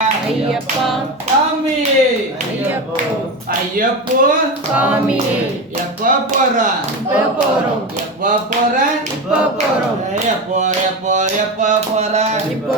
ஐயப்பா சாமியே ஐயப்போ ஐயப்போ சாமியே எப்ப போறா இப்ப போறோம் எப்ப போற இப்ப போறோம் எப்போ எப்போ எப்ப போறா இப்போ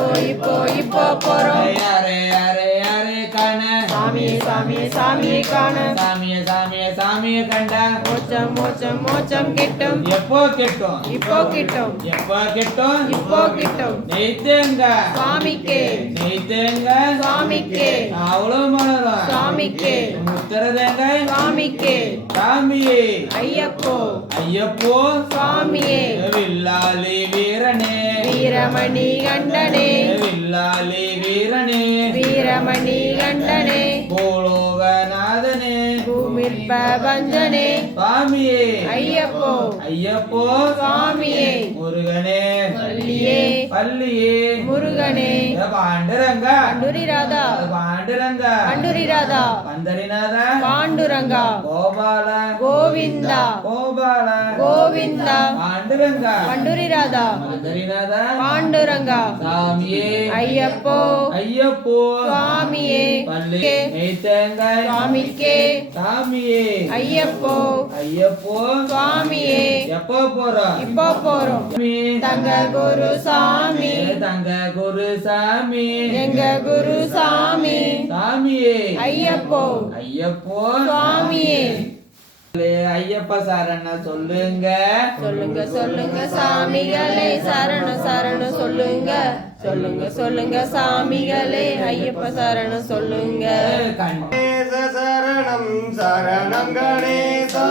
போறோம் யாரே யாரே யாரே காண சாமியே சாமியே சாமியே காண சாமியே சாமியே சாமியே கண்டா மோச்சம் மோச்சம் மோச்சம் கிட்டும் எப்போ கிட்டும் இப்போ கிட்டும் எப்ப கிட்டும் இப்போ கிட்டும் நெய்த்தேங்க சாமிக்கே நெய்த்தேங்க சாமிக்கே அவ்வளவு மலரும் சாமிக்கே முத்திரதேங்க சாமிக்கே சாமியே ஐயப்போ ஐயப்போ சாமியே வில்லாலி வீரனே வீரமணி கண்டனே வில்லாலி வீரனே வீரமணி கண்டனே பூலோகநாதனே பூமிற்ப பஞ்சனே சுவாமியே ஐயப்போ ஐயப்போ சுவாமியே முருகனே பள்ளியே பள்ளியே முருகனே பாண்டுரங்க பாண்டுரிராதா பாண்டுரங்க பாண்டுரிராதா பந்தரிநாத பாண்டுரங்கா கோபால கோவிந்தா கோபால கோவிந்தா பாண்டுரங்க பாண்டுரிராதா பந்தரிநாத பாண்டுரங்கா சாமியே ஐயப்போ ஐயப்போ சுவாமியே பள்ளி நெய்த்தேங்காய் சுவாமிக்கே சாமியே ஐயப்போ ஐயப்போ சுவாமியே எப்போ போறா இப்போ போறோம் தங்க குரு சாமி தங்க குரு சாமி எங்க குரு சாமி சாமியே ஐயப்போ ஐயப்போ சுவாமியே ஐயப்ப சரண சொல்லுங்க சொல்லுங்க சொல்லுங்க சாமிகளே சரணம் சரணம் சொல்லுங்க சொல்லுங்க சொல்லுங்க சாமிகளே ஐயப்ப சரணம் சொல்லுங்க கணேச சரணம் சரணம் கணேசா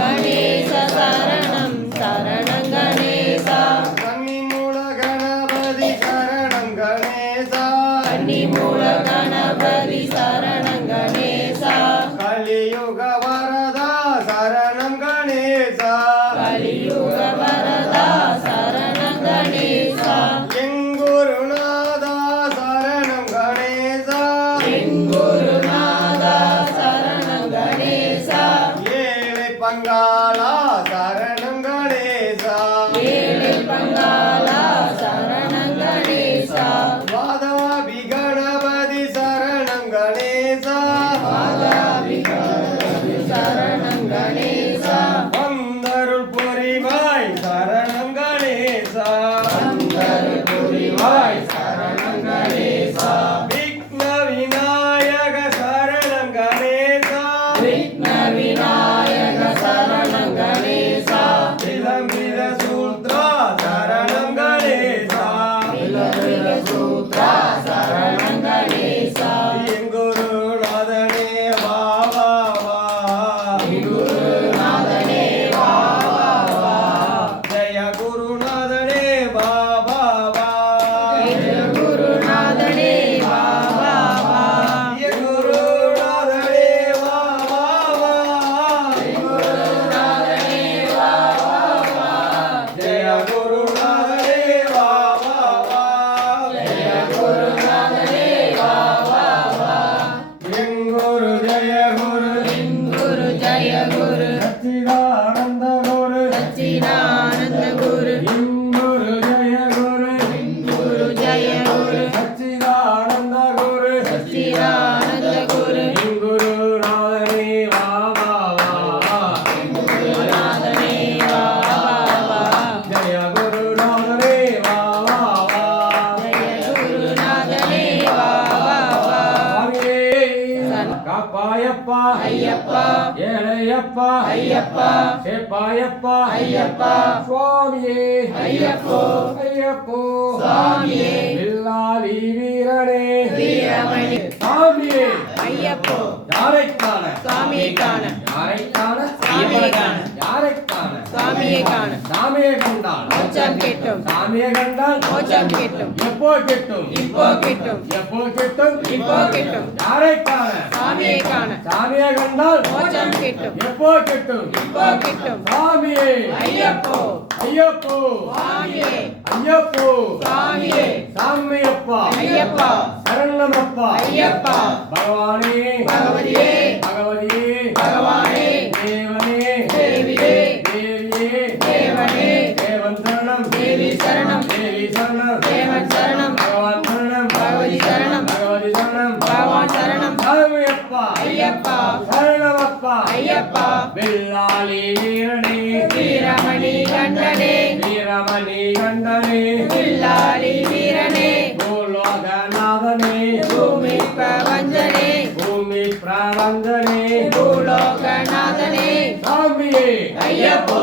கணேச சரணம் சரணம் கணேசா கன்னிமூல கணபதி சரணம் கணேசா கன்னிமூல கணபதி சரணம் கணேசா கலியுக வரதா சரணம் கணேசா கலியுக வரதா சரணம் கணேசா எங்குருநாதா சரணம் கணேசா குருநாதா சரணம் கணேசா ஏழை பங்காளா சரணம் கணேசா ஏழை பங்காளா சரணம் கணேசா வாதாபி கணபதி சரணம் கணேசா சரணம் கணேசா வந்தருள் பொறிவாய் சரணம் கணேசா புரிவாய் சரணம் கணேசா விக்ன விநாயக சரணம் கணேசா விக்ன விநாயக சரணம் கணேசா விலம்பித சூத்ரா சரணம் கணேசா விலவில சூத்ரா சரணம் கணேசா எங்குருநாதனே வா வா வா குருநாதனே வா வா வா ஜெய குருநாதனே வா வா வா குருநாதனே வா வா வா குருநாதனே வா வா வா குருநாதனே வா வா வா ஜெய குருநாதனே வா வா வா குருநாதனே வா வா வா எங்குரு ஜெய குரு குரு ஜய குரு சச்சிதானந்த குரு சச்சிதானந்த குரு எங்குரு ஜெய குரு குரு ஜய குரு சச்சிதானந்த குரு சச்சிதானந்த குரு எங்குருநாதனே வா வா வா குருநாதனே வா வா வா ஜெய குருநாதனே வா வா வா ஜய குருநாதனே வா வா வா காப்பாயப்பா ஐயப்பா ஏழையப்பா ஐயப்பா சேப்பாயப்பா ஐயப்பா சுவாமியே ஐயப்போ ஐயப்போ சுவாமியே வில்லாலி வீரனே வீரமணி சாமியே ஐயப்போ யாரை காண சாமியை காண யாரை காண சாமியை காண யாரை காண சாமியை காண சாமியை கண்டால் மோட்சம் கிட்டும் சாமியை கண்டால் மோட்சம் கிட்டும் எப்போ கிட்டும் இப்போ கிட்டும் எப்போ கிட்டும் இப்போ கிட்டும் யாரை காண சாமியை காண சாமியை கண்டால் மோட்சம் கிட்டும் எப்போ கிட்டும் இப்போ கிட்டும் சாமியே ஐயப்போ ஐயப்போ சாமியே ஐயப்போ சாமியே சாமியப்பா ஐயப்பா சரணமப்பா ஐயப்பா பகவானே பகவதியே பகவதியே பகவானே தேவனே தேவியே தேவியே தேவனே தேவன் சரணம் தேவி சரணம் தேவி சரணம் தேவன் சரணம் பகவான் சரணம் பகவதி சரணம் பகவதி சரணம் ஐயப்பா சரணமப்பா ஐயப்பா வெள்ளாளி வீரனே வீரமணி கண்டனே வீரமணி கண்டனே வில்லாளி வீரனே பூலோகநாதனே பூமி பிரபஞ்சனே பூமி பிரபந்தனே பூலோகநாதனே சாமியே ஐயப்போ